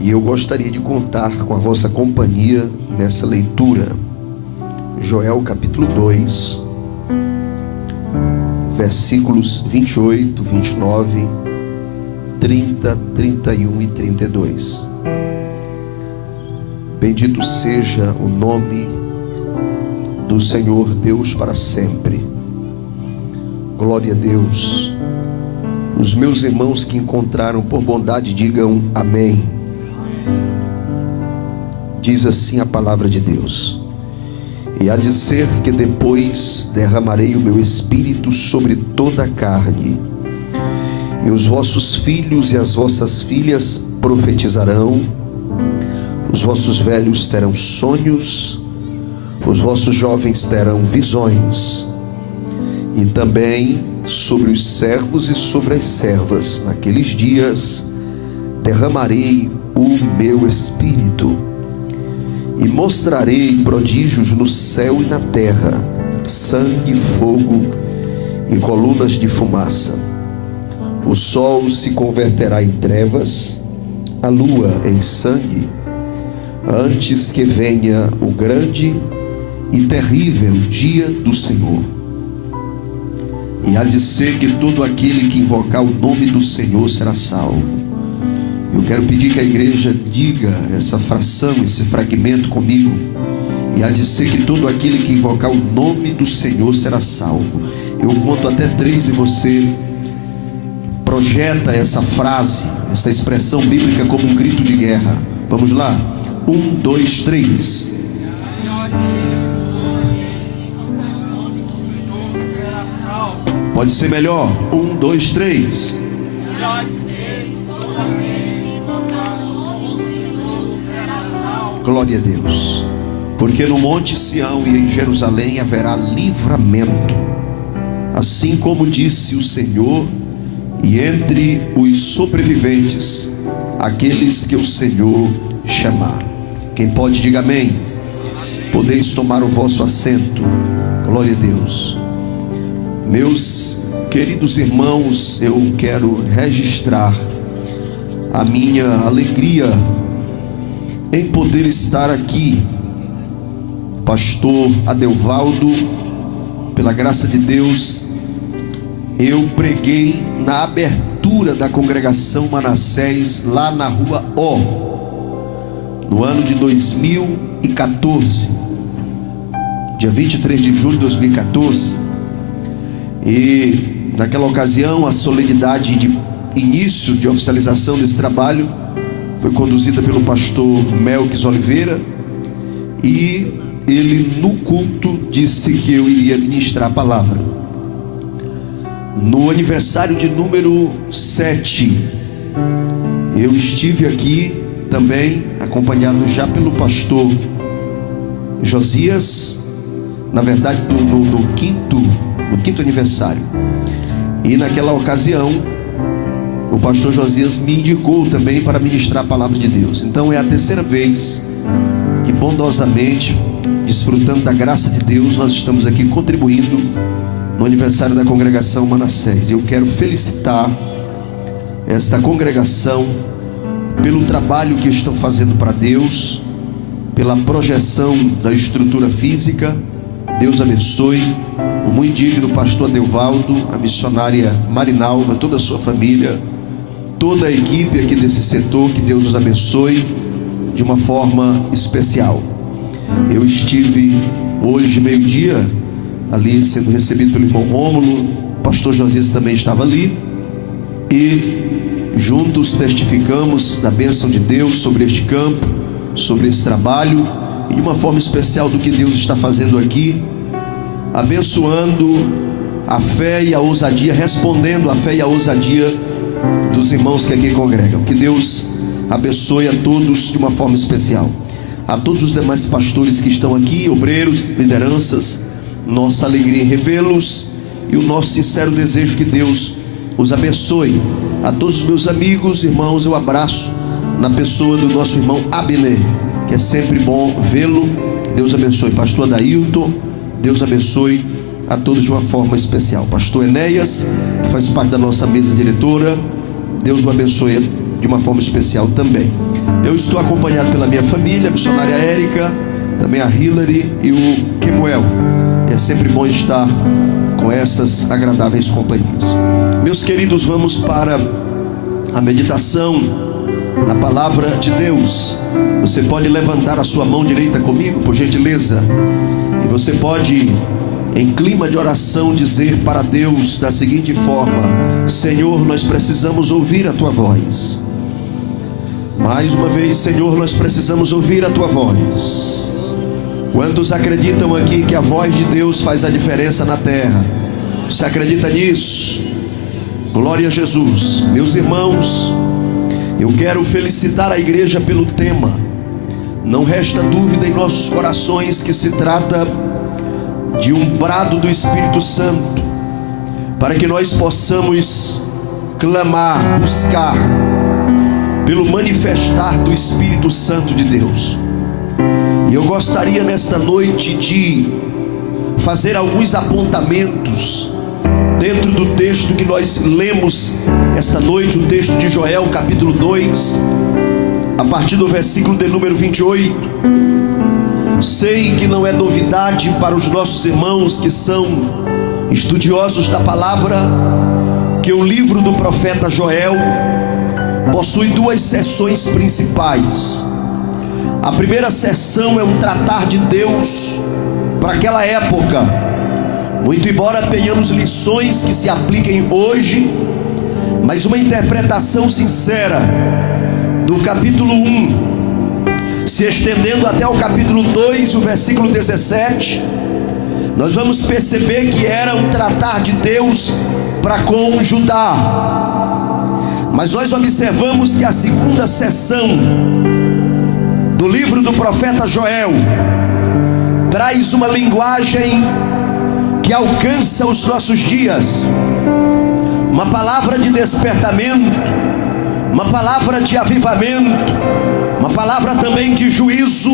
E eu gostaria de contar com a vossa companhia nessa leitura. Joel capítulo 2, versículos 28, 29, 30, 31 e 32. Bendito seja o nome do Senhor Deus para sempre. Glória a Deus. Os meus irmãos que encontraram por bondade, digam amém. Diz assim a palavra de Deus: e há de ser que depois derramarei o meu espírito sobre toda a carne, e os vossos filhos e as vossas filhas profetizarão, os vossos velhos terão sonhos, os vossos jovens terão visões, e também sobre os servos e sobre as servas, naqueles dias, derramarei o meu espírito, e mostrarei prodígios no céu e na terra, sangue, fogo e colunas de fumaça. O sol se converterá em trevas, a lua em sangue, antes que venha o grande e terrível dia do Senhor. E há de ser que todo aquele que invocar o nome do Senhor será salvo. Eu quero pedir que a igreja diga essa fração, esse fragmento comigo. E há de ser que todo aquele que invocar o nome do Senhor será salvo. Eu conto até 3 e você projeta essa frase, essa expressão bíblica como um grito de guerra. Vamos lá? 1, 2, 3. Pode ser melhor. 1, 2, 3. Glória a Deus. Porque no monte Sião e em Jerusalém haverá livramento, assim como disse o Senhor, e entre os sobreviventes, aqueles que o Senhor chamar. Quem pode, diga amém. Podeis tomar o vosso assento. Glória a Deus. Meus queridos irmãos, eu quero registrar a minha alegria em poder estar aqui. Pastor Adelvaldo, pela graça de Deus, eu preguei na abertura da congregação Manassés, lá na rua O, no ano de 2014, dia 23 de julho de 2014. E naquela ocasião a solenidade de início de oficialização desse trabalho foi conduzida pelo pastor Melques Oliveira, e ele no culto disse que eu iria ministrar a palavra. No aniversário de número 7, eu estive aqui também, acompanhado já pelo pastor Josias, na verdade no quinto aniversário. E naquela ocasião o pastor Josias me indicou também para ministrar a palavra de Deus. Então é a terceira vez que bondosamente, desfrutando da graça de Deus, nós estamos aqui contribuindo no aniversário da congregação Manassés. Eu quero felicitar esta congregação pelo trabalho que estão fazendo para Deus, pela projeção da estrutura física. Deus abençoe o muito digno pastor Adelvaldo, a missionária Marinalva, toda a sua família, toda a equipe aqui desse setor. Que Deus os abençoe de uma forma especial. Eu estive hoje meio-dia ali sendo recebido pelo irmão Rômulo, o pastor Josias também estava ali, e juntos testificamos da bênção de Deus sobre este campo, sobre esse trabalho, e de uma forma especial do que Deus está fazendo aqui, abençoando a fé e a ousadia, respondendo à fé e à ousadia dos irmãos que aqui congregam. Que Deus abençoe a todos de uma forma especial. A todos os demais pastores que estão aqui, obreiros, lideranças, nossa alegria em revê-los e o nosso sincero desejo que Deus os abençoe. A todos os meus amigos, irmãos, eu abraço na pessoa do nosso irmão Abner, que é sempre bom vê-lo. Deus abençoe. Pastor Adailton, Deus abençoe a todos de uma forma especial. Pastor Enéas, que faz parte da nossa mesa diretora, Deus o abençoe de uma forma especial também. Eu estou acompanhado pela minha família, a missionária Érica, também a Hillary e o Kemuel. É sempre bom estar com essas agradáveis companhias. Meus queridos, vamos para a meditação na palavra de Deus. Você pode levantar a sua mão direita comigo, por gentileza, e você pode, em clima de oração, dizer para Deus da seguinte forma: Senhor, nós precisamos ouvir a tua voz. Mais uma vez, Senhor, nós precisamos ouvir a tua voz. Quantos acreditam aqui que a voz de Deus faz a diferença na terra? Você acredita nisso? Glória a Jesus. Meus irmãos, eu quero felicitar a igreja pelo tema. Não resta dúvida em nossos corações que se trata de um brado do Espírito Santo, para que nós possamos clamar, buscar pelo manifestar do Espírito Santo de Deus. E eu gostaria nesta noite de fazer alguns apontamentos dentro do texto que nós lemos esta noite, o texto de Joel, capítulo 2, a partir do versículo de número 28. Sei que não é novidade para os nossos irmãos que são estudiosos da palavra, que o livro do profeta Joel possui duas seções principais. A primeira seção é um tratar de Deus para aquela época, muito embora tenhamos lições que se apliquem hoje, mas uma interpretação sincera do capítulo 1, se estendendo até o capítulo 2, o versículo 17, nós vamos perceber que era um tratar de Deus para com Judá. Mas nós observamos que a segunda seção do livro do profeta Joel traz uma linguagem que alcança os nossos dias, uma palavra de despertamento, uma palavra de avivamento, uma palavra também de juízo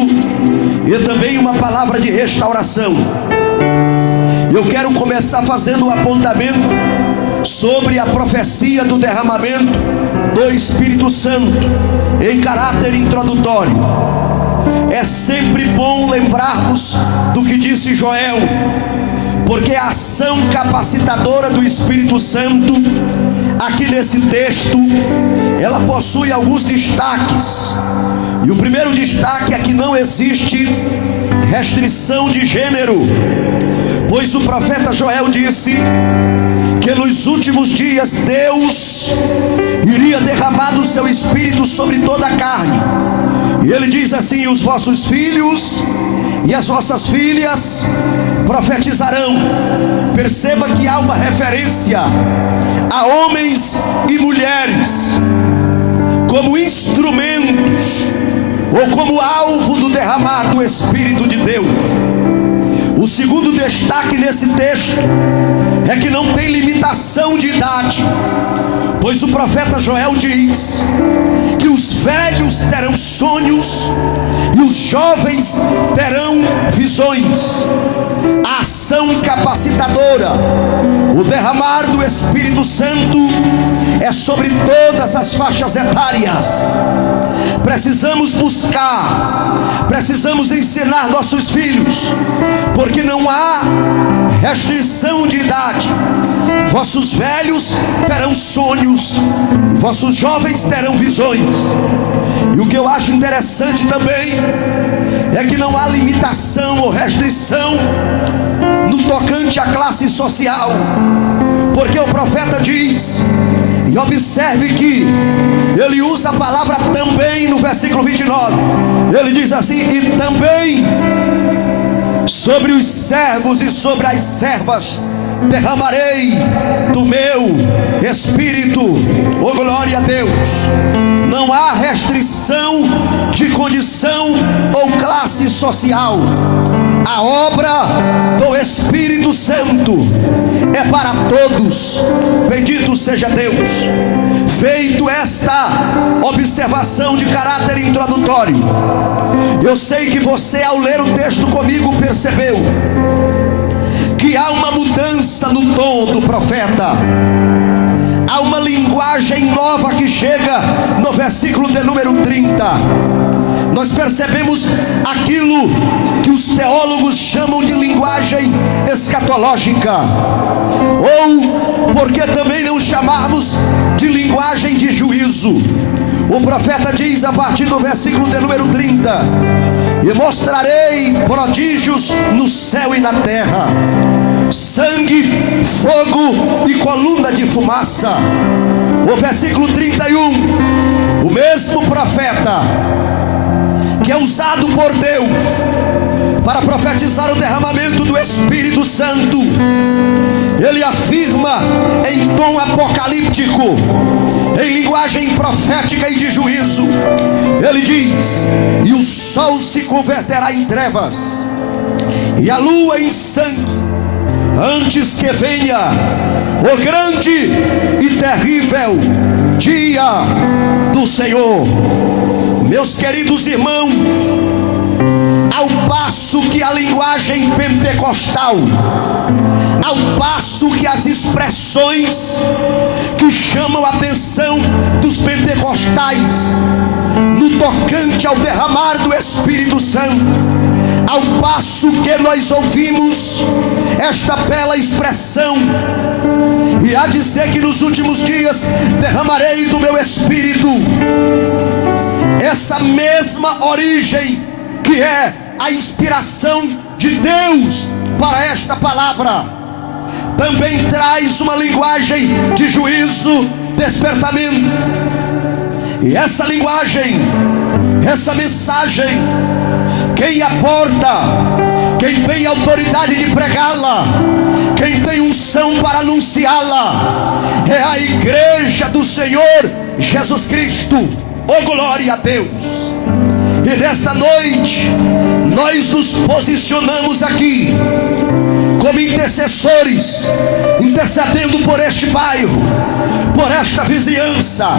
e também uma palavra de restauração. Eu quero começar fazendo um apontamento sobre a profecia do derramamento do Espírito Santo em caráter introdutório. É sempre bom lembrarmos do que disse Joel, porque a ação capacitadora do Espírito Santo aqui nesse texto, ela possui alguns destaques. E o primeiro destaque é que não existe restrição de gênero, pois o profeta Joel disse que nos últimos dias Deus iria derramar do seu Espírito sobre toda a carne. E ele diz assim: os vossos filhos e as vossas filhas profetizarão. Perceba que há uma referência a homens e mulheres como instrumentos ou como alvo do derramar do Espírito de Deus. O segundo destaque nesse texto é que não tem limitação de idade, pois o profeta Joel diz que os velhos terão sonhos e os jovens terão visões. A ação capacitadora, o derramar do Espírito Santo é sobre todas as faixas etárias. Precisamos buscar, precisamos ensinar nossos filhos, porque não há restrição de idade. Vossos velhos terão sonhos, vossos jovens terão visões. E o que eu acho interessante também é que não há limitação ou restrição no tocante à classe social, porque o profeta diz, e observe que ele usa a palavra também no versículo 29, ele diz assim: e também sobre os servos e sobre as servas derramarei do meu Espírito. Oh, glória a Deus! Não há restrição de condição ou classe social. A obra do Espírito Santo é para todos. Bendito seja Deus. Feito esta observação de caráter introdutório, eu sei que você, ao ler o texto comigo, percebeu que há uma mudança no tom do profeta. há uma linguagem nova que chega no versículo de número 30. Nós percebemos aquilo que os teólogos chamam de linguagem escatológica, ou porque também não chamarmos de linguagem de juízo. O profeta diz a partir do versículo de número 30: e mostrarei prodígios no céu e na terra, sangue, fogo e coluna de fumaça. O versículo 31, o mesmo profeta que é usado por Deus para profetizar o derramamento do Espírito Santo, ele afirma em tom apocalíptico, em linguagem profética e de juízo. Ele diz: e o sol se converterá em trevas, e a lua em sangue, antes que venha o grande e terrível dia do Senhor. Meus queridos irmãos, ao passo que a linguagem pentecostal, ao passo que as expressões que chamam a atenção dos pentecostais no tocante ao derramar do Espírito Santo, ao passo que nós ouvimos esta bela expressão: e há de ser que nos últimos dias derramarei do meu Espírito, essa mesma origem que é a inspiração de Deus para esta palavra, também traz uma linguagem de juízo, despertamento. E essa linguagem, essa mensagem, quem aporta, quem tem autoridade de pregá-la, quem tem unção para anunciá-la, é a igreja do Senhor Jesus Cristo. Oh, glória a Deus! E nesta noite nós nos posicionamos aqui como intercessores, intercedendo por este bairro, por esta vizinhança,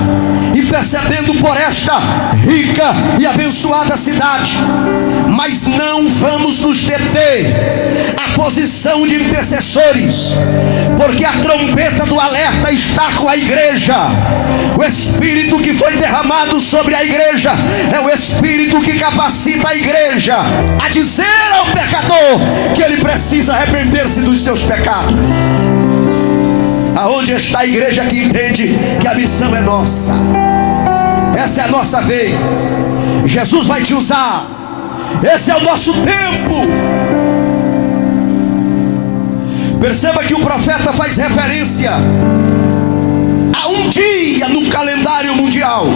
intercedendo por esta rica e abençoada cidade. Mas não vamos nos deter à posição de intercessores, porque a trombeta do alerta está com a igreja. O Espírito que foi derramado sobre a igreja é o Espírito que capacita a igreja a dizer ao pecador que ele precisa arrepender-se dos seus pecados. Aonde está a igreja que entende que a missão é nossa? Essa é a nossa vez. Jesus vai te usar. Esse é o nosso tempo. Perceba que o profeta faz referência a um dia no calendário mundial.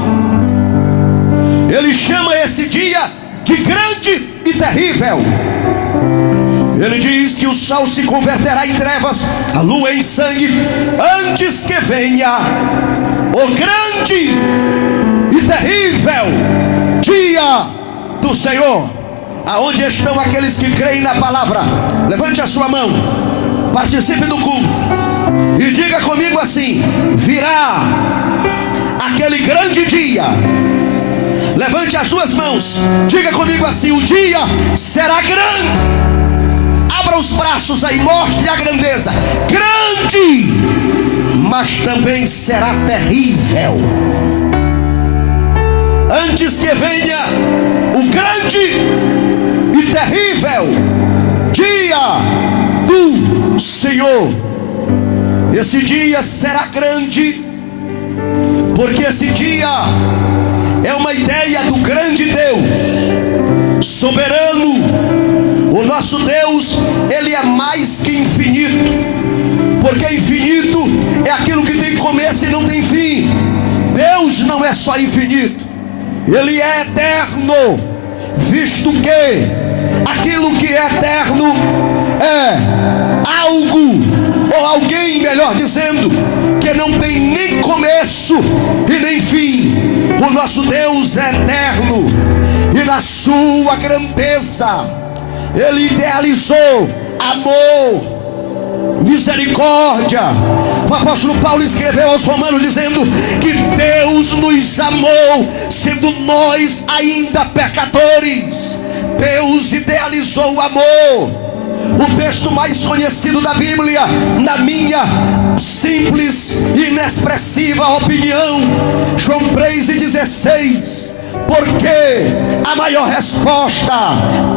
Ele chama esse dia de grande e terrível. Ele diz que o sol se converterá em trevas, a lua em sangue, antes que venha o grande e terrível dia do Senhor. Aonde estão aqueles que creem na palavra? Levante a sua mão, participe do culto e diga comigo assim: virá aquele grande dia. Levante as duas mãos, diga comigo assim: o dia será grande. Abra os braços aí, mostre a grandeza. Grande, mas também será terrível. Antes que venha o grande e terrível dia do Senhor. Esse dia será grande, porque esse dia é uma ideia do grande Deus, soberano. O nosso Deus, Ele é mais que infinito, porque infinito é aquilo que tem começo e não tem fim. Deus não é só infinito, Ele é eterno, visto que aquilo que é eterno é algo, ou alguém, melhor dizendo, que não tem nem começo e nem fim. O nosso Deus é eterno, e na sua grandeza Ele idealizou amor, misericórdia. O apóstolo Paulo escreveu aos Romanos dizendo que Deus nos amou sendo nós ainda pecadores. Deus idealizou o amor. o texto mais conhecido da Bíblia, na minha simples e inexpressiva opinião. João 3,16. Porque a maior resposta,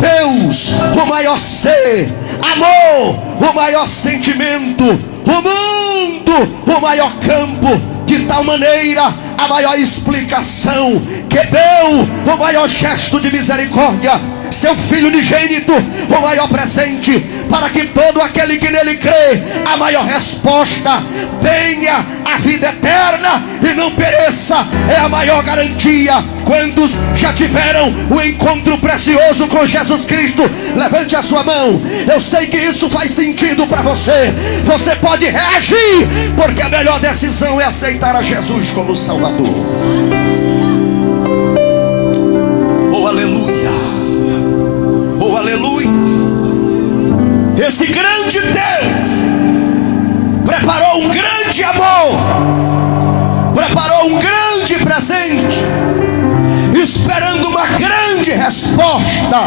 Deus, o maior ser, amor, o maior sentimento, o mundo, o maior campo, de tal maneira a maior explicação, que deu o maior gesto de misericórdia, seu Filho unigênito, o maior presente, para que todo aquele que nele crê, a maior resposta, tenha a vida eterna e não pereça. É a maior garantia. Quantos já tiveram o encontro precioso com Jesus Cristo? Levante a sua mão. Eu sei que isso faz sentido para você. Você pode reagir, porque a melhor decisão é aceitar a Jesus como Salvador. Oh, aleluia. Oh, aleluia. Esse grande Deus preparou um grande amor, preparou um grande presente, esperando uma grande resposta.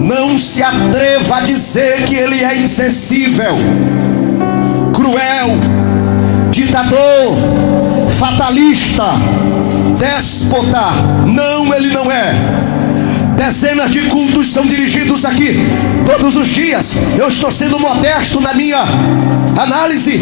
Não se atreva a dizer que ele é insensível, cruel, ditador, fatalista, déspota. Não, ele não é. Dezenas de cultos são dirigidos aqui todos os dias. Eu estou sendo modesto na minha análise.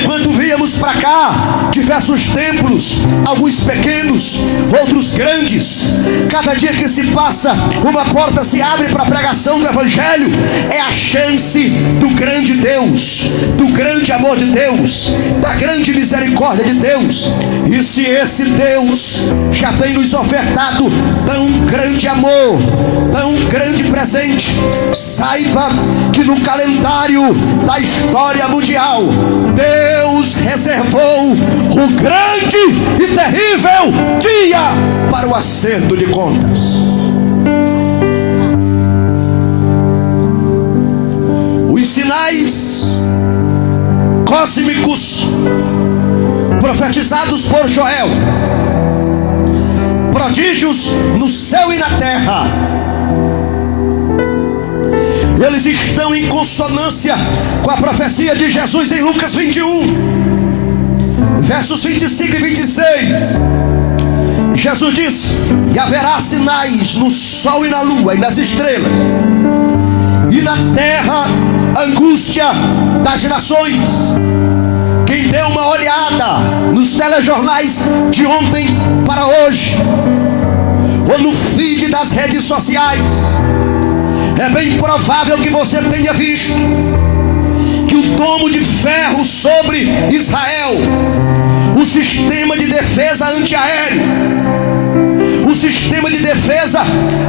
Enquanto víamos para cá diversos templos, alguns pequenos, outros grandes. Cada dia que se passa, uma porta se abre para a pregação do Evangelho. É a chance do grande Deus, do grande amor de Deus, da grande misericórdia de Deus. E se esse Deus já tem nos ofertado tão grande amor, tão grande presente, saiba que no calendário da história mundial, Deus reservou o grande e terrível dia para o acerto de contas. Os sinais cósmicos profetizados por Joel, prodígios no céu e na terra, eles estão em consonância com a profecia de Jesus em Lucas 21, versos 25 e 26. Jesus diz: e haverá sinais no sol e na lua e nas estrelas, e na terra angústia das nações. Quem deu uma olhada nos telejornais de ontem para hoje, ou no feed das redes sociais, é bem provável que você tenha visto que o domo de ferro sobre Israel, o sistema de defesa antiaéreo, o sistema de defesa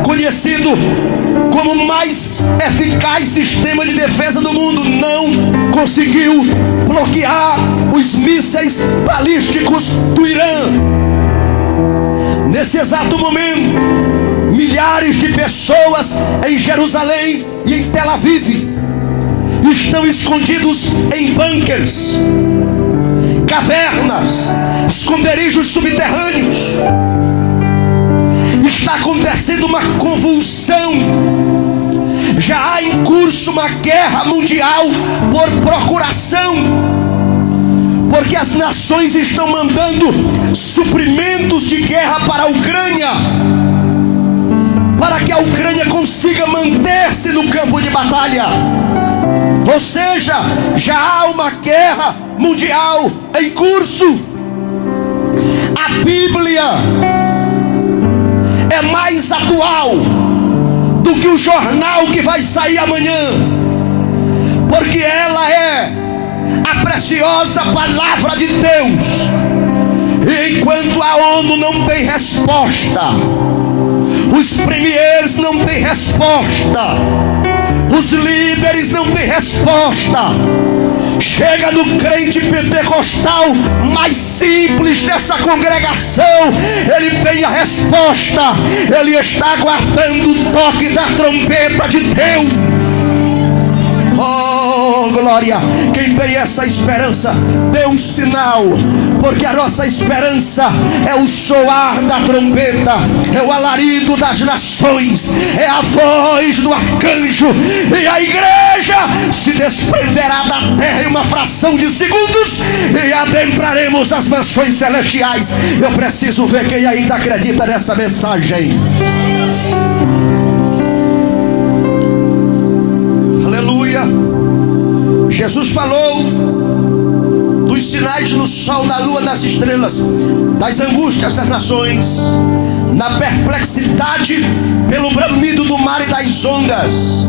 conhecido como o mais eficaz sistema de defesa do mundo, não conseguiu bloquear os mísseis balísticos do Irã. Nesse exato momento, milhares de pessoas em Jerusalém e em Tel Aviv estão escondidos em bunkers, cavernas, esconderijos subterrâneos. Está acontecendo uma convulsão. Já há em curso uma guerra mundial por procuração, porque as nações estão mandando suprimentos de guerra para a Ucrânia, para que a Ucrânia consiga manter-se no campo de batalha. Ou seja, já há uma guerra mundial em curso. A Bíblia é mais atual do que o jornal que vai sair amanhã, porque ela é a preciosa palavra de Deus. E enquanto a ONU não tem resposta, os premiers não têm resposta, os líderes não têm resposta, chega no crente pentecostal mais simples dessa congregação, ele tem a resposta. Ele está aguardando o toque da trombeta de Deus. Oh, glória. Quem tem essa esperança, dê um sinal, porque a nossa esperança é o soar da trombeta, é o alarido das nações, é a voz do arcanjo, e a igreja se desprenderá da terra em uma fração de segundos e adentraremos as mansões celestiais. Eu preciso ver quem ainda acredita nessa mensagem. Aleluia. Jesus falou dos sinais no sol, na lua, nas estrelas, das angústias das nações, na perplexidade pelo bramido do mar e das ondas.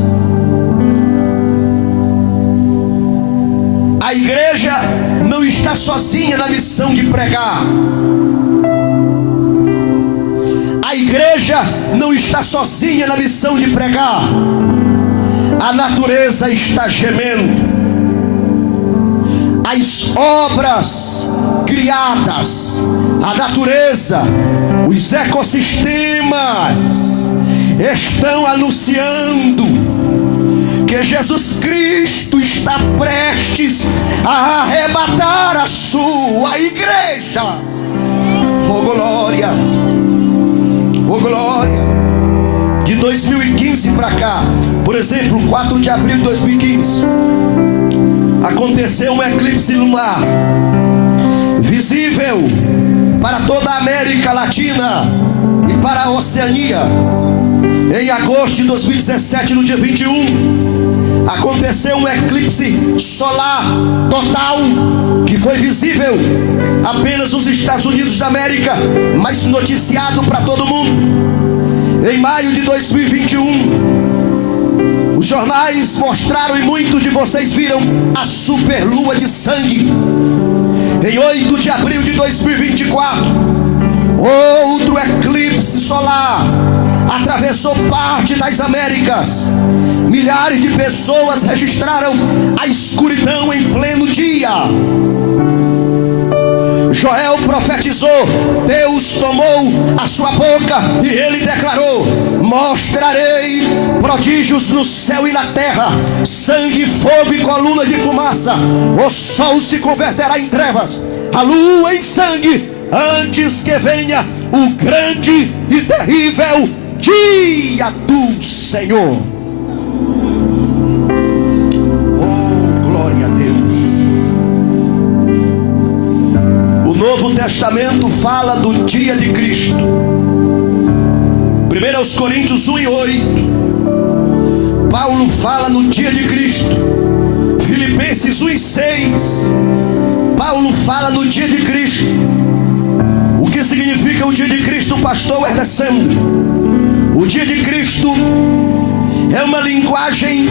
A igreja não está sozinha na missão de pregar. A igreja não está sozinha na missão de pregar. A natureza está gemendo. As obras criadas, a natureza, os ecossistemas estão anunciando que Jesus Cristo está prestes a arrebatar a sua igreja. Oh glória, oh glória. De 2015 para cá, por exemplo, 4 de abril de 2015, aconteceu um eclipse lunar visível para toda a América Latina e para a Oceania. Em agosto de 2017, no dia 21, aconteceu um eclipse solar total, que foi visível apenas nos Estados Unidos da América, mas noticiado para todo mundo. Em maio de 2021, os jornais mostraram, e muitos de vocês viram, a superlua de sangue. Em 8 de abril de 2024, outro eclipse solar atravessou parte das Américas. Milhares de pessoas registraram a escuridão em pleno dia. Joel profetizou, Deus tomou a sua boca e ele declarou: mostrarei prodígios no céu e na terra, sangue, fogo e coluna de fumaça. O sol se converterá em trevas, a lua em sangue, antes que venha o grande e terrível dia do Senhor. O Novo Testamento fala do dia de Cristo. 1 Coríntios 1 e 8, Paulo fala no dia de Cristo. Filipenses 1 e 6, Paulo fala no dia de Cristo. O que significa o dia de Cristo, pastor Alessandro? O dia de Cristo é uma linguagem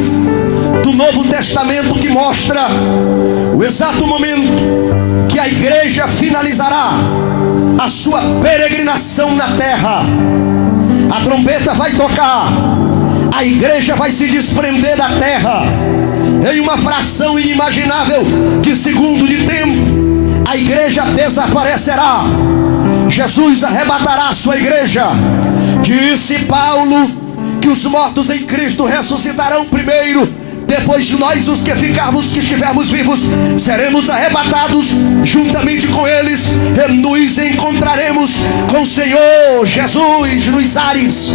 do Novo Testamento que mostra o exato momento que a igreja finalizará a sua peregrinação na terra. A trombeta vai tocar, a igreja vai se desprender da terra. Em uma fração inimaginável de segundo de tempo, a igreja desaparecerá. Jesus arrebatará a sua igreja. Disse Paulo que os mortos em Cristo ressuscitarão primeiro. Depois de nós, os que ficarmos, que estivermos vivos, seremos arrebatados juntamente com eles, e nos encontraremos com o Senhor Jesus nos ares.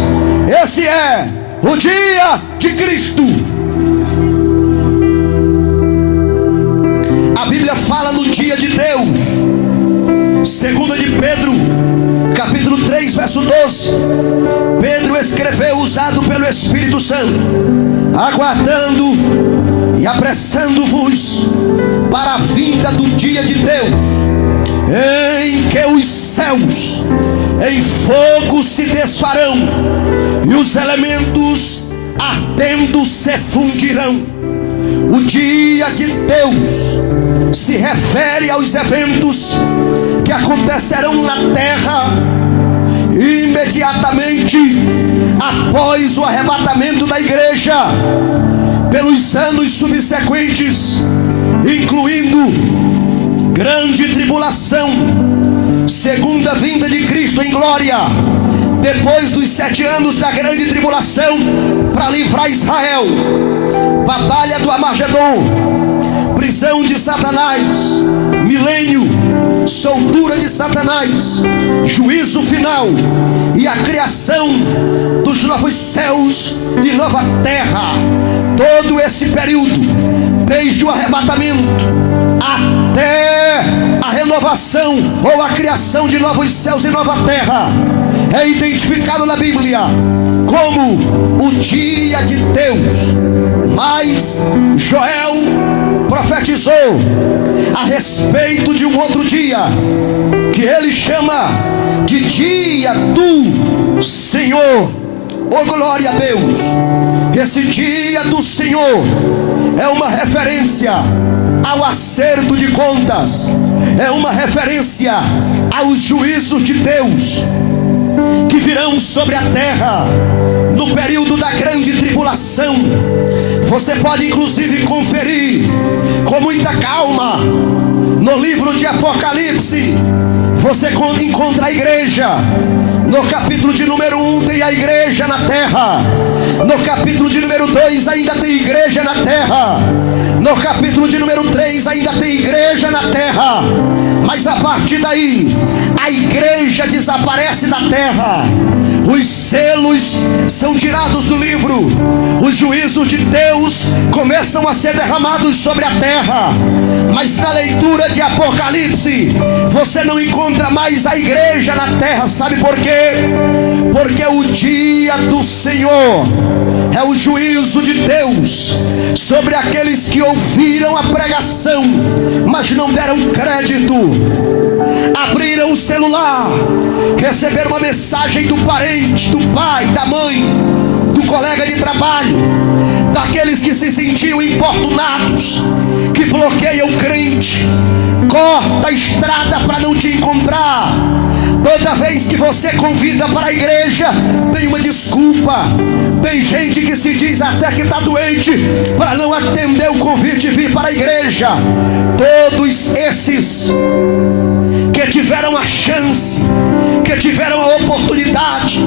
Esse é o dia de Cristo. A Bíblia fala no dia de Deus. 2 de Pedro, capítulo 3, verso 12. Pedro escreveu, usado pelo Espírito Santo: aguardando e apressando-vos para a vinda do dia de Deus, em que os céus em fogo se desfarão e os elementos ardendo se fundirão. O dia de Deus se refere aos eventos que acontecerão na terra imediatamente após o arrebatamento da igreja, pelos anos subsequentes, incluindo grande tribulação, segunda vinda de Cristo em glória, depois dos 7 anos da grande tribulação, para livrar Israel, batalha do Armagedon, prisão de Satanás, milênio, soltura de Satanás, juízo final e a criação dos novos céus e nova terra. Todo esse período, desde o arrebatamento até a renovação ou a criação de novos céus e nova terra, é identificado na Bíblia como o dia de Deus. Mas Joel profetizou a respeito de um outro dia, que ele chama de dia do Senhor. Oh, glória a Deus! Esse dia do Senhor é uma referência ao acerto de contas, é uma referência aos juízos de Deus que virão sobre a terra no período da grande tribulação. Você pode inclusive conferir com muita calma no livro de Apocalipse. Você encontra a igreja. No capítulo de número 1 tem a igreja na terra. No capítulo de número 2 ainda tem igreja na terra. No capítulo de número 3 ainda tem igreja na terra. Mas a partir daí, a igreja desaparece da terra. Os selos são tirados do livro. Os juízos de Deus começam a ser derramados sobre a terra. Mas na leitura de Apocalipse, você não encontra mais a igreja na terra. Sabe por quê? Porque o dia do Senhor é o juízo de Deus sobre aqueles que ouviram a pregação, mas não deram crédito. Abriram o celular, receberam uma mensagem do parente, do pai, da mãe, do colega de trabalho, daqueles que se sentiam importunados, que bloqueiam o crente, corta a estrada para não te encontrar. Toda vez que você convida para a igreja, tem uma desculpa. Tem gente que se diz até que está doente para não atender o convite e vir para a igreja. Todos esses que tiveram a chance, que tiveram a oportunidade,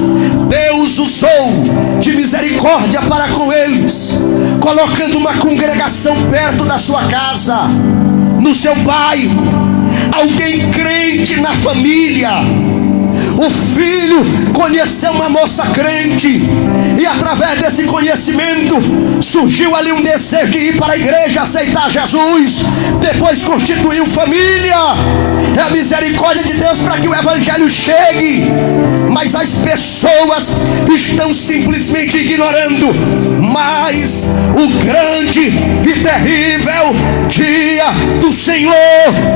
Deus usou de misericórdia para com eles, colocando uma congregação perto da sua casa, no seu bairro, alguém crente na família. O filho conheceu uma moça crente, e através desse conhecimento surgiu ali um desejo de ir para a igreja, aceitar Jesus, depois constituiu família. É a misericórdia de Deus para que o evangelho chegue. Mas as pessoas estão simplesmente ignorando. Mas o grande e terrível dia do Senhor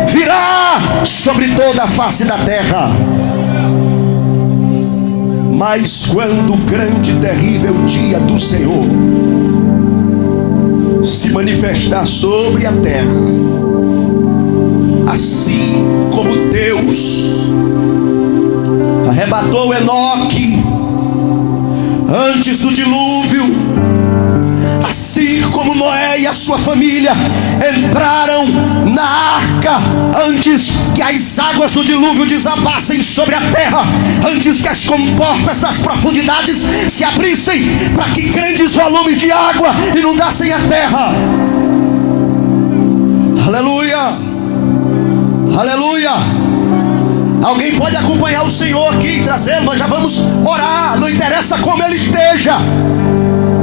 virá sobre toda a face da terra. Mas quando o grande e terrível dia do Senhor se manifestar sobre a terra, assim como Deus arrebatou Enoque antes do dilúvio, assim como Noé e a sua família entraram na arca antes que as águas do dilúvio desabassem sobre a terra, antes que as comportas das profundidades se abrissem para que grandes volumes de água inundassem a terra. Aleluia, aleluia. Alguém pode acompanhar o Senhor aqui e trazê-lo. Nós já vamos orar, não interessa como ele esteja,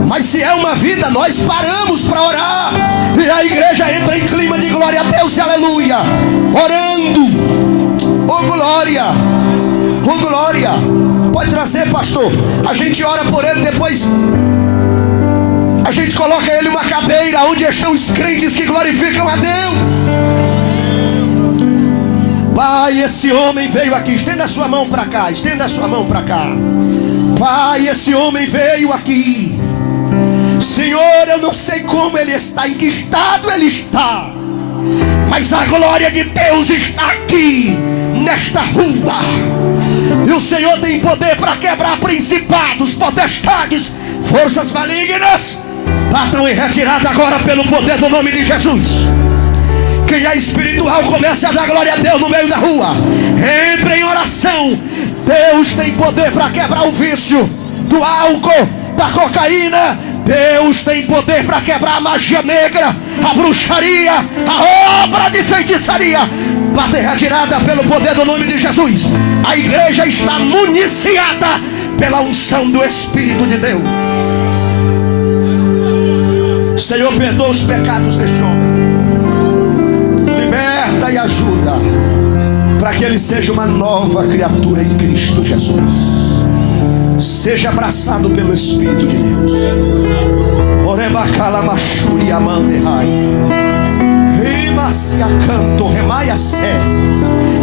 mas se é uma vida, nós paramos para orar, e a igreja entra em clima de glória a Deus e aleluia, orando. Oh glória, oh glória. Pode trazer, pastor, a gente ora por ele, depois a gente coloca ele uma cadeira onde estão os crentes que glorificam a Deus. Pai, esse homem veio aqui. Estenda a sua mão para cá, estenda a sua mão para cá. Pai, esse homem veio aqui. Senhor, eu não sei como ele está, em que estado ele está, mas a glória de Deus está aqui, nesta rua. E o Senhor tem poder para quebrar principados, potestades, forças malignas. Batam em retirada agora pelo poder do nome de Jesus. Quem é espiritual, comece a dar glória a Deus no meio da rua. Entre em oração. Deus tem poder para quebrar o vício do álcool, da cocaína, Deus tem poder para quebrar a magia negra, a bruxaria, a obra de feitiçaria. Bate retirada pelo poder do nome de Jesus. A igreja está municiada pela unção do Espírito de Deus. Senhor, perdoa os pecados deste homem. Liberta e ajuda para que ele seja uma nova criatura em Cristo Jesus. Seja abraçado pelo Espírito de Deus. Orebacala machuri amandehai. Rimacia canto remaia sé.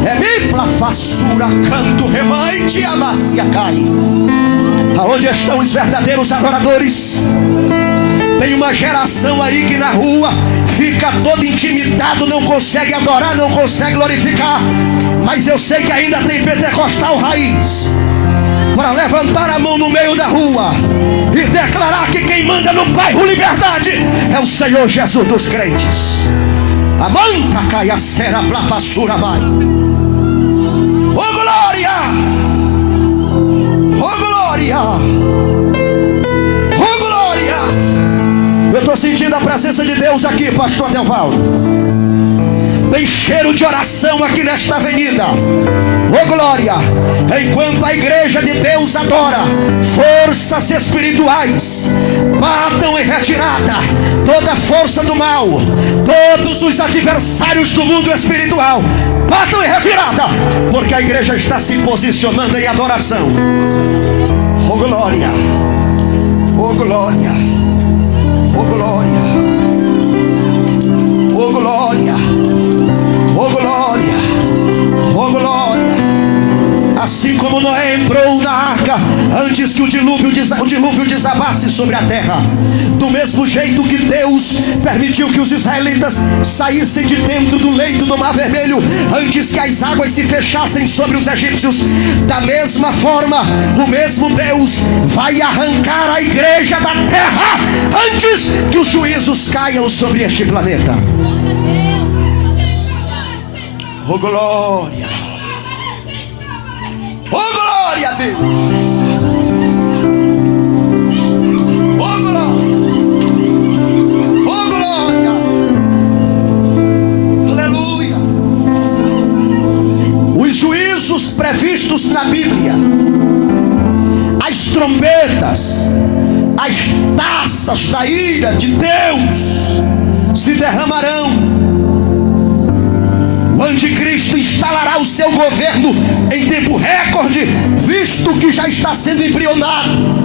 Emipla fassura canto remai te amacia cai. Aonde estão os verdadeiros adoradores? Tem uma geração aí que na rua fica todo intimidado, não consegue adorar, não consegue glorificar. Mas eu sei que ainda tem pentecostal raiz para levantar a mão no meio da rua e declarar que quem manda no bairro Liberdade é o Senhor Jesus dos crentes. Amanta caia sera plavassura mai. Oh glória! Oh glória! Oh glória! Eu estou sentindo a presença de Deus aqui, pastor Adelvaldo. Tem cheiro de oração aqui nesta avenida. Oh glória! Enquanto a igreja de Deus adora, forças espirituais batam em retirada toda a força do mal. Todos os adversários do mundo espiritual batam em retirada, porque a igreja está se posicionando em adoração. Oh glória! Oh glória! Oh glória! Oh glória! Oh glória! Oh glória! Assim como Noé entrou na arca antes que o dilúvio desabasse sobre a terra, do mesmo jeito que Deus permitiu que os israelitas saíssem de dentro do leito do Mar Vermelho antes que as águas se fechassem sobre os egípcios, da mesma forma o mesmo Deus vai arrancar a igreja da terra antes que os juízos caiam sobre este planeta. Oh glória! Oh glória a Deus! Oh glória! Oh glória! Aleluia! Os juízos previstos na Bíblia, as trombetas, as taças da ira de Deus se derramarão. O anticristo instalará o seu governo em tempo recorde, visto que já está sendo embrionado.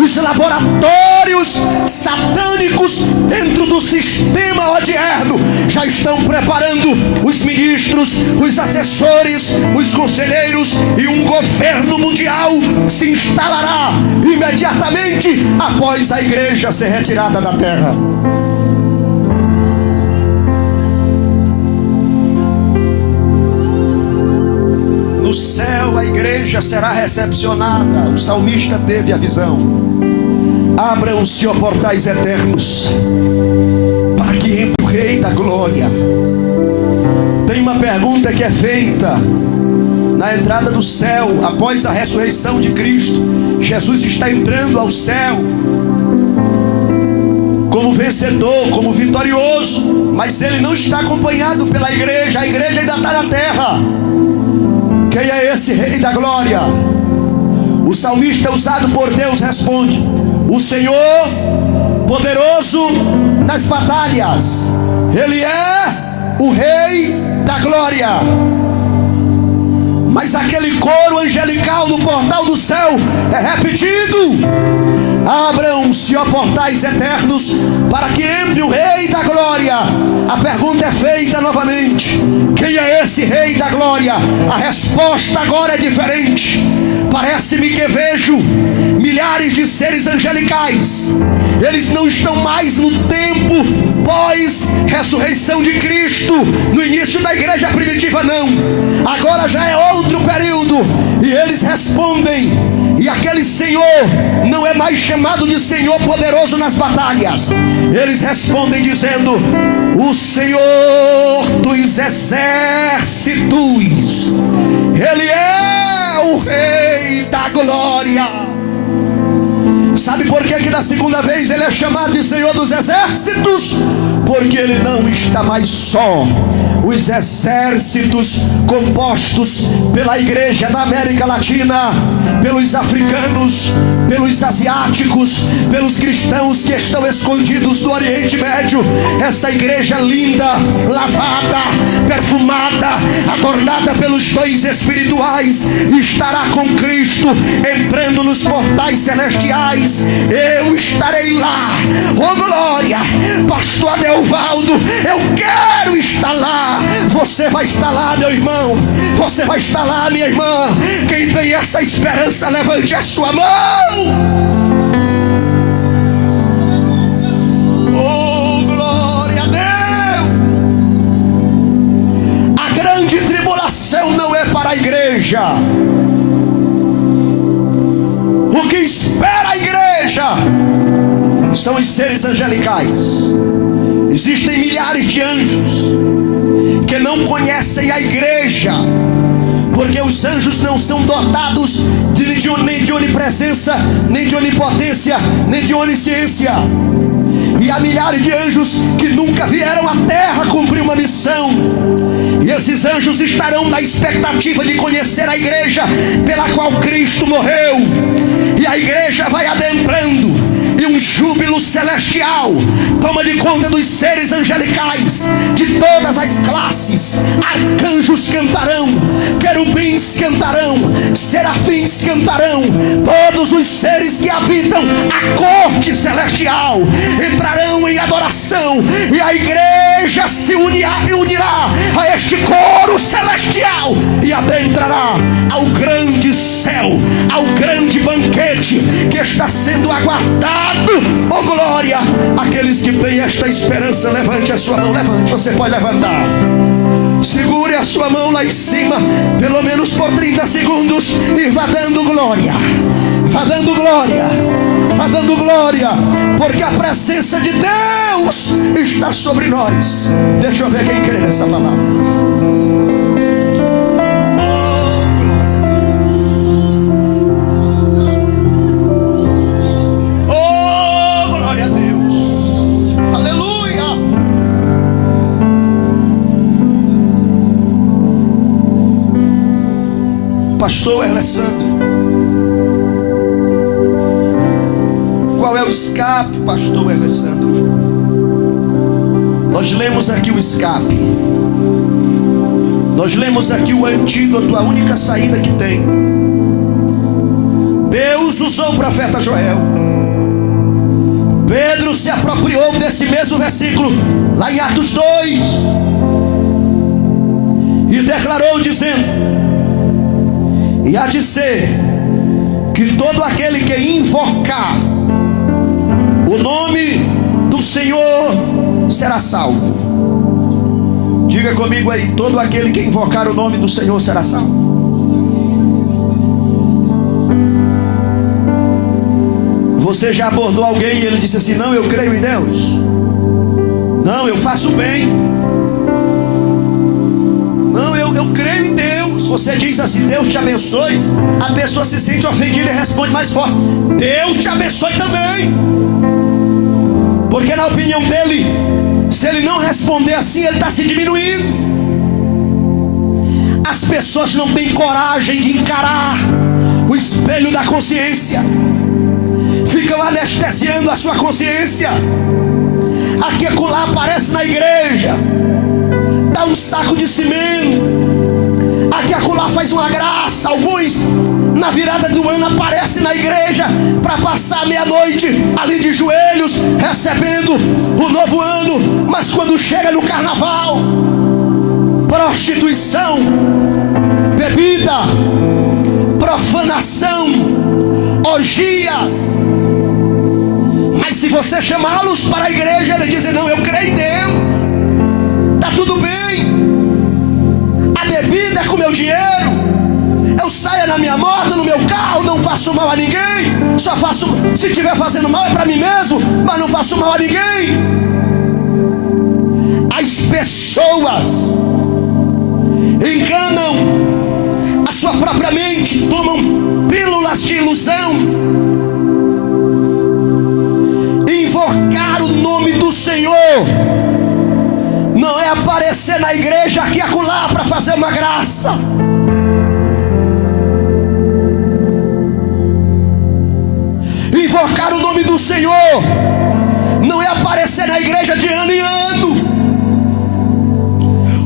Os laboratórios satânicos dentro do sistema odierno já estão preparando os ministros, os assessores, os conselheiros, e um governo mundial se instalará imediatamente após a igreja ser retirada da terra. No céu a igreja será recepcionada. O salmista teve a visão. Abram-se, ó portais eternos, para que entre o Rei da Glória. Tem uma pergunta que é feita na entrada do céu. Após a ressurreição de Cristo, Jesus está entrando ao céu como vencedor, como vitorioso, mas ele não está acompanhado pela igreja. A igreja ainda está na terra. Quem é esse Rei da Glória? O salmista usado por Deus responde: o Senhor poderoso nas batalhas. Ele é o Rei da Glória. Mas aquele coro angelical no portal do céu é repetido: abram-se, ó portais eternos, para que entre o Rei da Glória. A pergunta é feita novamente: quem é esse Rei da Glória? A resposta agora é diferente. Parece-me que vejo milhares de seres angelicais. Eles não estão mais no tempo pós-ressurreição de Cristo, no início da igreja primitiva, não. Agora já é outro período. E eles respondem. E aquele Senhor não é mais chamado de Senhor poderoso nas batalhas. Eles respondem dizendo: o Senhor dos exércitos. Ele é o Rei da Glória. Sabe por que da segunda vez ele é chamado de Senhor dos Exércitos? Porque ele não está mais só. Os exércitos compostos pela igreja da América Latina, pelos africanos, pelos asiáticos, pelos cristãos que estão escondidos no Oriente Médio, essa igreja linda, lavada, perfumada, adornada pelos dons espirituais, estará com Cristo entrando nos portais celestiais. Eu estarei lá, oh glória. Pastor Adelvaldo, eu quero estar lá. Você vai estar lá, meu irmão. Você vai estar lá, minha irmã. Quem tem essa esperança, levante a sua mão. Oh, glória a Deus. A grande tribulação não é para a igreja. O que espera a igreja são os seres angelicais. Existem milhares de anjos que não conhecem a igreja, porque os anjos não são dotados nem de onipresença, nem de onipotência, nem de onisciência. E há milhares de anjos que nunca vieram à terra cumprir uma missão. E esses anjos estarão na expectativa de conhecer a igreja pela qual Cristo morreu. E a igreja vai adentrando, e um júbilo celestial toma de conta dos seres angelicais de todas as classes. Arcanjos cantarão, querubins cantarão, serafins cantarão. Todos os seres que habitam a corte celestial entrarão em adoração, e a igreja se unirá a este coro celestial e adentrará ao grande céu, ao grande banquete que está sendo aguardado. Oh glória! Aqueles que têm esta esperança, levante a sua mão. Levante, você pode levantar. Segure a sua mão lá em cima, pelo menos por 30 segundos, e vá dando glória. Vá dando glória. Vá dando glória, porque a presença de Deus está sobre nós. Deixa eu ver quem crê nessa palavra. Pastor Alessandro, qual é o escape, pastor Alessandro? Nós lemos aqui o escape, nós lemos aqui o antídoto, a única saída que tem. Deus usou o profeta Joel. Pedro se apropriou desse mesmo versículo lá em Atos 2 e declarou dizendo: e há de ser que todo aquele que invocar o nome do Senhor será salvo. Diga comigo aí: todo aquele que invocar o nome do Senhor será salvo. Você já abordou alguém e ele disse assim: não, eu creio em Deus, não, eu faço bem, não, eu creio em Deus. Você diz assim: Deus te abençoe. A pessoa se sente ofendida e responde mais forte: Deus te abençoe também. Porque na opinião dele, se ele não responder assim, ele está se diminuindo. As pessoas não têm coragem de encarar o espelho da consciência, ficam anestesiando a sua consciência. Aqui e acolá aparece na igreja, dá um saco de cimento. Aqui e acolá faz uma graça. Alguns na virada do ano aparecem na igreja para passar meia-noite ali de joelhos, recebendo o novo ano. Mas quando chega no carnaval, prostituição, bebida, profanação, orgias. Mas se você chamá-los para a igreja, eles dizem: não, eu creio em Deus, está tudo bem. A bebida é com meu dinheiro, eu saio na minha moto, no meu carro, não faço mal a ninguém. Só faço, se estiver fazendo mal é para mim mesmo, mas não faço mal a ninguém. As pessoas enganam a sua própria mente, tomam pílulas de ilusão fazer uma graça. Invocar o nome do Senhor não é aparecer na igreja de ano em ano.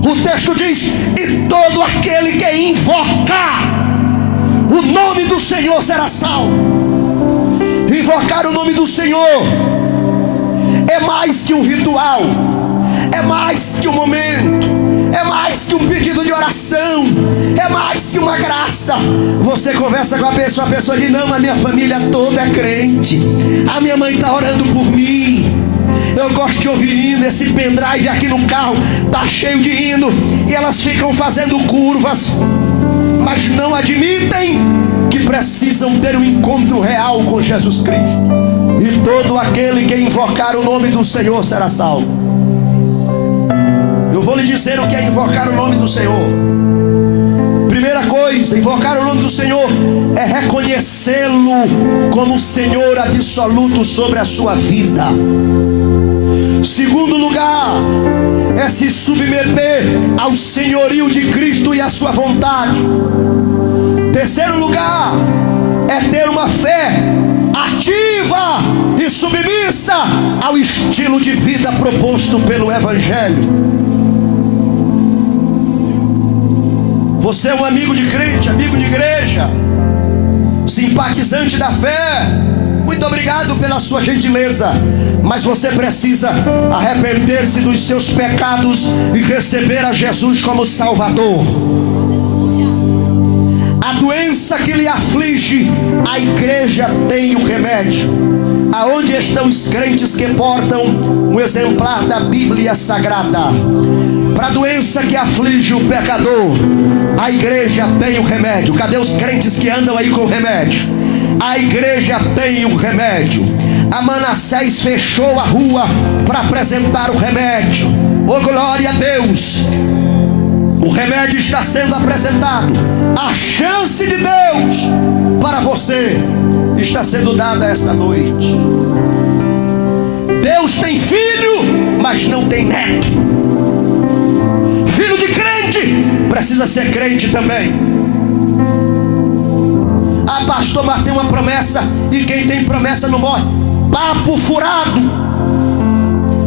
O texto diz: e todo aquele que invocar o nome do Senhor será salvo. Invocar o nome do Senhor é mais que um ritual, é mais que um momento, é mais que um pedido de oração, é mais que uma graça. Você conversa com a pessoa diz: não, a minha família toda é crente, a minha mãe está orando por mim, eu gosto de ouvir hino, esse pendrive aqui no carro está cheio de hino, e elas ficam fazendo curvas, mas não admitem que precisam ter um encontro real com Jesus Cristo. E todo aquele que invocar o nome do Senhor será salvo. Eu vou lhe dizer o que é invocar o nome do Senhor. Primeira coisa, invocar o nome do Senhor é reconhecê-lo como Senhor absoluto sobre a sua vida. Segundo lugar, é se submeter ao senhorio de Cristo e à sua vontade. Terceiro lugar, é ter uma fé ativa e submissa ao estilo de vida proposto pelo Evangelho. Você é um amigo de crente, amigo de igreja, simpatizante da fé, muito obrigado pela sua gentileza, mas você precisa arrepender-se dos seus pecados e receber a Jesus como Salvador. A doença que lhe aflige, a igreja tem o remédio. Aonde estão os crentes que portam um exemplar da Bíblia Sagrada? Para a doença que aflige o pecador, a igreja tem o remédio. Cadê os crentes que andam aí com o remédio? A igreja tem o remédio. A Manassés fechou a rua para apresentar o remédio. Oh, glória a Deus! O remédio está sendo apresentado. A chance de Deus para você está sendo dada esta noite. Deus tem filho, mas não tem neto. Filho de crente precisa ser crente também. Ah, pastor, mas tem uma promessa, e quem tem promessa não morre. Papo furado.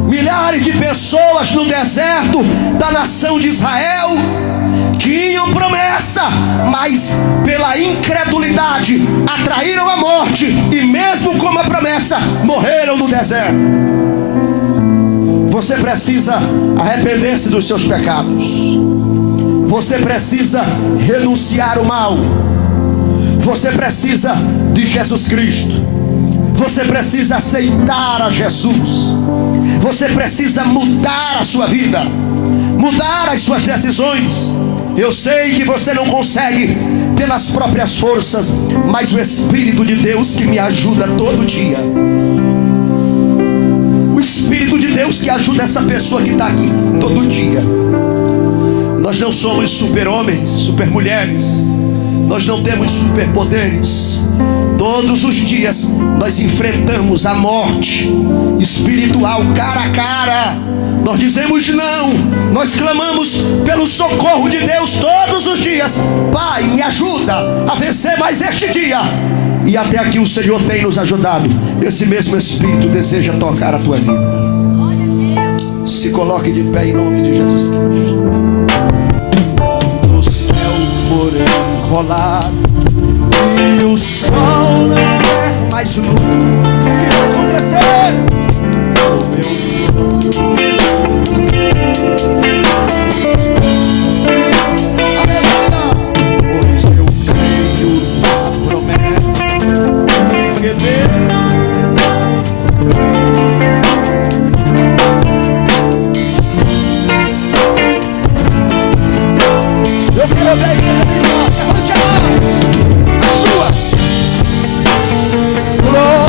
Milhares de pessoas no deserto da nação de Israel tinham promessa, mas pela incredulidade atraíram a morte, e mesmo com a promessa morreram no deserto. Você precisa arrepender-se dos seus pecados. Você precisa renunciar ao mal. Você precisa de Jesus Cristo. Você precisa aceitar a Jesus. Você precisa mudar a sua vida, mudar as suas decisões. Eu sei que você não consegue pelas próprias forças, mas o Espírito de Deus que me ajuda todo dia, o Espírito de Deus que ajuda essa pessoa que está aqui todo dia. Nós não somos super-homens, super-mulheres, nós não temos superpoderes. Todos os dias nós enfrentamos a morte espiritual cara a cara. Nós dizemos não, nós clamamos pelo socorro de Deus todos os dias. Pai, me ajuda a vencer mais este dia. E até aqui o Senhor tem nos ajudado. Esse mesmo Espírito deseja tocar a tua vida. Se coloque de pé em nome de Jesus Cristo. O céu for enrolado e o sol não der mais luz, o que vai acontecer? Aleluia! Pois eu creio na promessa de que Deus eu quero ver a tua glória.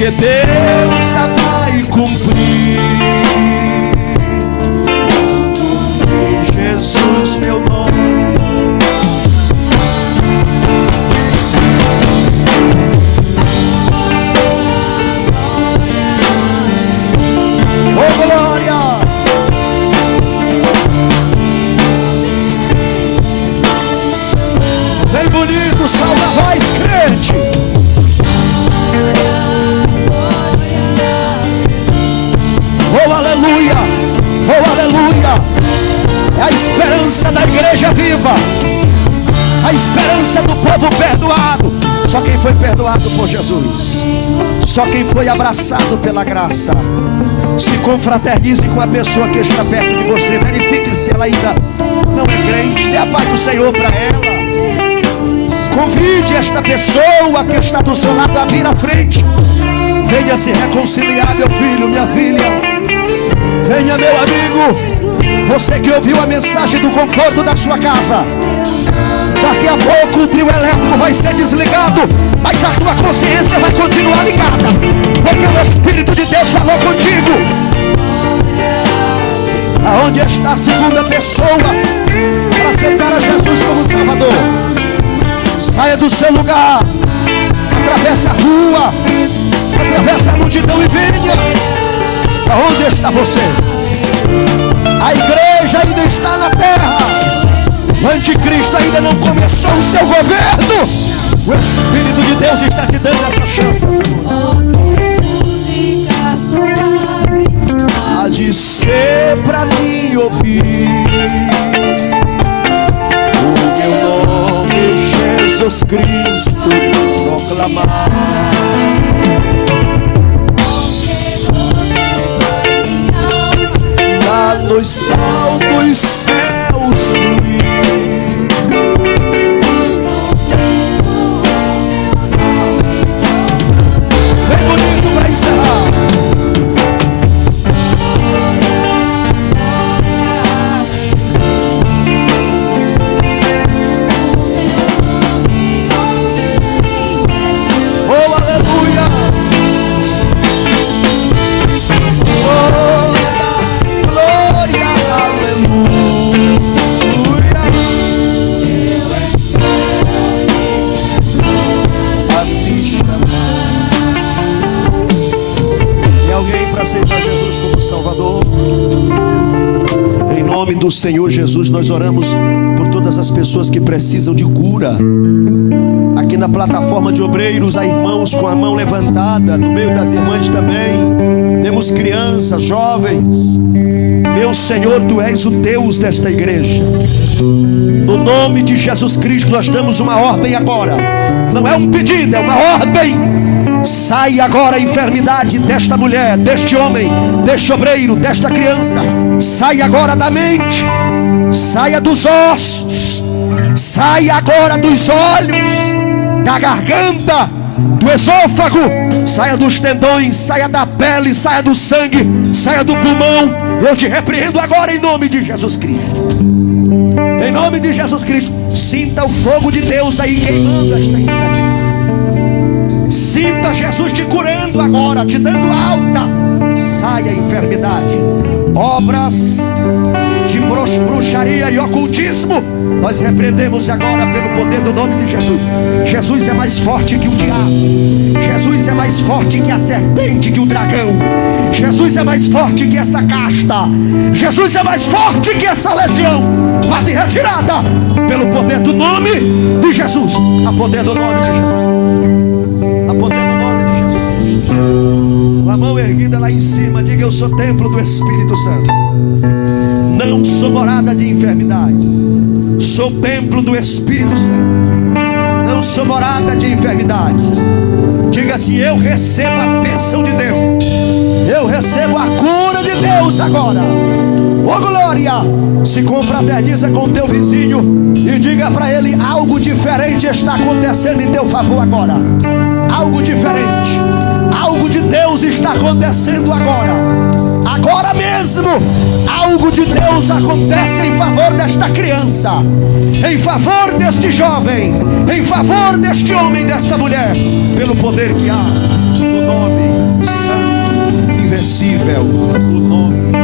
porque Deus a vai cumprir. Jesus, meu nome. Oh, glória! Bem bonito, salva a voz, crente. Oh, aleluia! Oh, aleluia! É a esperança da igreja viva, a esperança do povo perdoado. Só quem foi perdoado por Jesus, só quem foi abraçado pela graça. Se confraternize com a pessoa que está perto de você. Verifique se ela ainda não é crente. Dê a paz do Senhor para ela. Convide esta pessoa que está do seu lado a vir à frente. Venha se reconciliar, meu filho, minha filha. Venha, meu amigo. Você que ouviu a mensagem do conforto da sua casa. Daqui a pouco o trio elétrico vai ser desligado, mas a tua consciência vai continuar ligada, porque o Espírito de Deus falou contigo. Aonde está a segunda pessoa para aceitar a Jesus como Salvador? Saia do seu lugar, atravesse a rua, atravesse a multidão e venha. Aonde está você? A igreja ainda está na terra. O anticristo ainda não começou o seu governo. O Espírito de Deus está te dando essa chance, Senhor. Há de ser para mim ouvir o meu nome, Jesus Cristo, proclamar. Lá nos altos céus fluir. Bem bonito para encerrar. Oh, aleluia. Oh, glória, aleluia. A te chamar. Tem alguém para aceitar Jesus como Salvador? Em nome do Senhor Jesus, nós oramos por todas as pessoas que precisam de cura. Aqui na plataforma de obreiros há irmãos com a mão levantada, no meio das irmãs também. Temos crianças, jovens. Meu Senhor, Tu és o Deus desta igreja. No nome de Jesus Cristo nós damos uma ordem agora. Não é um pedido, é uma ordem. Sai agora a enfermidade desta mulher, deste homem, deste obreiro, desta criança. Sai agora da mente, saia dos ossos, saia agora dos olhos, da garganta, do esôfago, saia dos tendões, saia da pele, saia do sangue, saia do pulmão. Eu te repreendo agora em nome de Jesus Cristo. Em nome de Jesus Cristo. Sinta o fogo de Deus aí queimando esta enfermidade. Sinta Jesus te curando agora, te dando alta. Saia a enfermidade. Obras de bruxaria e ocultismo, nós repreendemos agora pelo poder do nome de Jesus. Jesus é mais forte que o diabo. Jesus é mais forte que a serpente, que o dragão. Jesus é mais forte que essa casta. Jesus é mais forte que essa legião. Bate retirada pelo poder do nome de Jesus. A poder do nome de Jesus. A poder do nome de Jesus Cristo. Com a mão erguida lá em cima, diga: eu sou templo do Espírito Santo. Não sou morada de enfermidade. Sou templo do Espírito Santo. Não sou morada de enfermidade. Diga assim: eu recebo a bênção de Deus. Eu recebo a cura de Deus agora. Ô glória! Se confraterniza com teu vizinho e diga para ele: algo diferente está acontecendo em teu favor agora. Algo diferente. Algo de Deus está acontecendo agora. Agora mesmo, algo de Deus acontece em favor desta criança, em favor deste jovem, em favor deste homem, desta mulher, pelo poder que há no nome santo, invencível, o nome